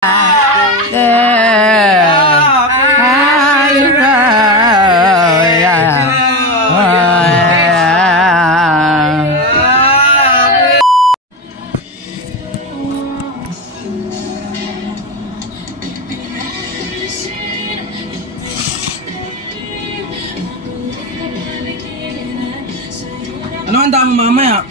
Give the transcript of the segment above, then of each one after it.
Ano ang dami mamaya?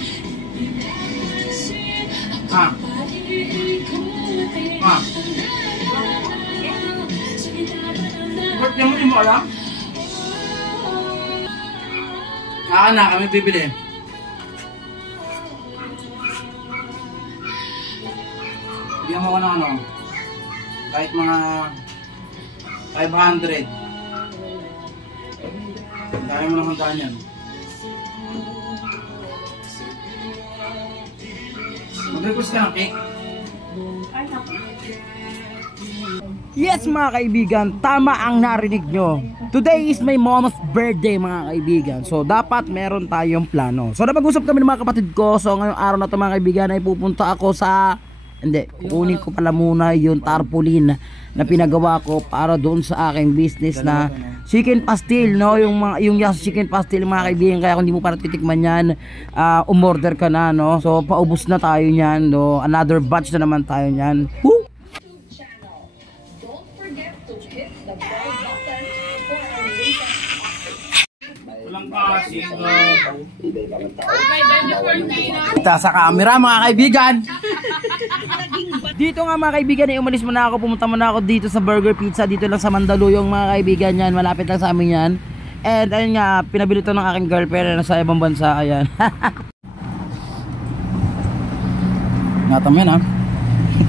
Birthday mo, di mo alam? Na, kami bibili. Bigyan mo ko ng ano, kahit mga 500. Dahil mo ng handaan yan. Mag-request ka ng cake? Yes mga kaibigan, tama ang narinig nyo. Today is my mom's birthday mga kaibigan. So dapat meron tayong plano. So napag-usap kami ng mga kapatid ko. So ngayong araw na ito mga kaibigan ay pupunta ako sa... Hindi, kukunin ko pala muna yung tarpaulin na pinagawa ko para doon sa aking business na chicken pastil, no? Yung chicken pastil mga kaibigan, kaya kung hindi mo para titikman yan, umorder ka na, no? So paubos na tayo niyan, no? Another batch na naman tayo niyan. Woo! Kita sa camera mga kaibigan. Dito nga mga kaibigan, umalis muna ako, pumunta muna ako dito sa Burger Pizza, dito lang sa Mandaluyong mga kaibigan yan, malapit lang sa amin yan. And ayun nga, pinabili to ng aking girlfriend na nasa ibang bansa, ayan. Ngatam yan ha.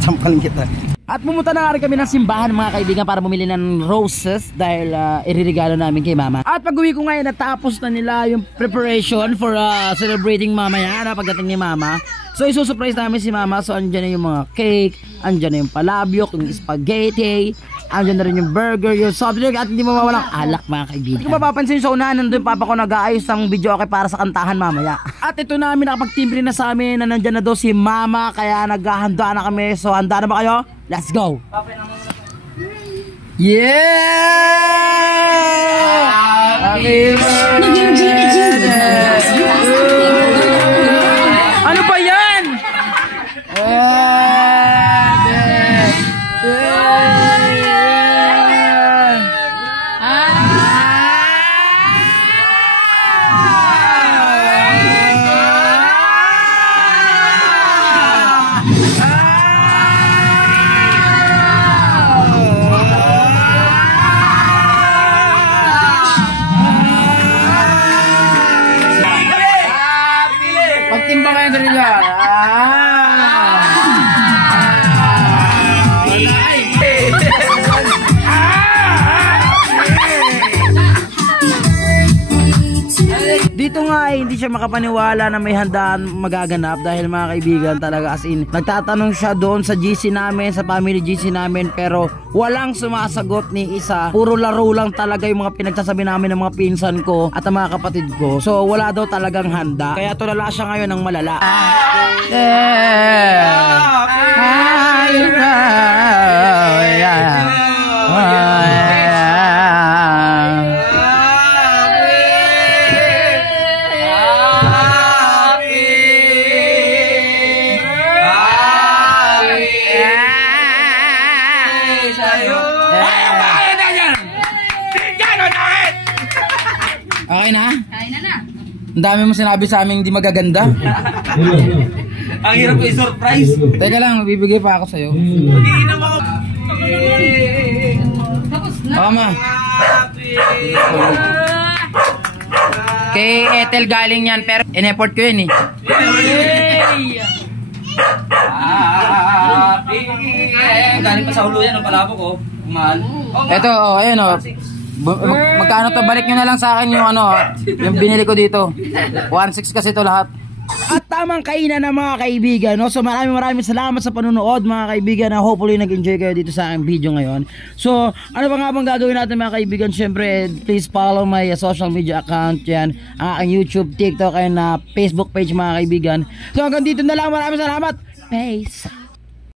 Sampalin kita. At pumunta na nga rin kami ng simbahan mga kaibigan para bumili ng roses dahil iririgalo namin kay mama. At pag uwi ko ngayon, natapos na nila yung preparation for celebrating mamaya na pagdating ni mama. So isusurprise namin si mama. So andyan na yung mga cake, andyan na yung palabyok, yung spaghetti, andyan na rin yung burger, yung soft drink, at hindi mo mawalang alak mga kaibigan. Kung mapapansin sa unahan, nandun papa ko nag-aayos ng video okay para sa kantahan mamaya. At ito namin nakapagtimbre na sa amin na nandyan na daw si mama, kaya naghahanda na kami. So handa na ba kayo? Let's go! Yeah! Happy birthday! Ano ba yan? Pagtimbang kayo rin yan. Dito nga hindi siya makapaniwala na may handaan magaganap dahil mga kaibigan talaga as in nagtatanong siya doon sa GC namin, sa family GC namin, pero walang sumasagot ni isa. Puro laro lang talaga yung mga pinagsasabi namin ng mga pinsan ko at ang mga kapatid ko. So wala daw talagang handa. Kaya tulala siya ngayon ng malala. Okay na? Kain na. Ang dami mo sinabi sa amin hindi magaganda. Ang hirap ko i-surprise. Teka lang, bibigay pa ako sa'yo. Hindi na mga... Tapos na. Oo ma. Kay Ethel galing yan, pero in-effort ko yun eh. Galing pa sa ulo yan, ang palabo ko. Mahal. Ito, ayun o. Magkano to? Balik nyo na lang sa akin yung ano, yung binili ko dito. 1.6 kasi to lahat. At tamang kainan ng mga kaibigan, no? So maraming salamat sa panunood mga kaibigan, na hopefully nag-enjoy kayo dito sa aking video ngayon. So ano ba nga bang gagawin natin mga kaibigan? Siyempre please follow my social media account yan, ang aking YouTube, TikTok and Facebook page mga kaibigan. So hanggang dito na lang, maraming salamat. Peace.